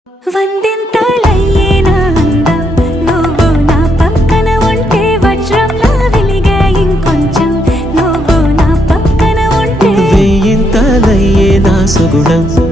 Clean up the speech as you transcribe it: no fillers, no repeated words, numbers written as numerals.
వందింతలయ్యేనా అందం నువ్వు నా పక్కన ఉంటే వజ్రంలా వెలిగే ఇంకొంచెం నువ్వు నా పక్కన ఉంటే వేయింతలయ్యేనా సుగుణం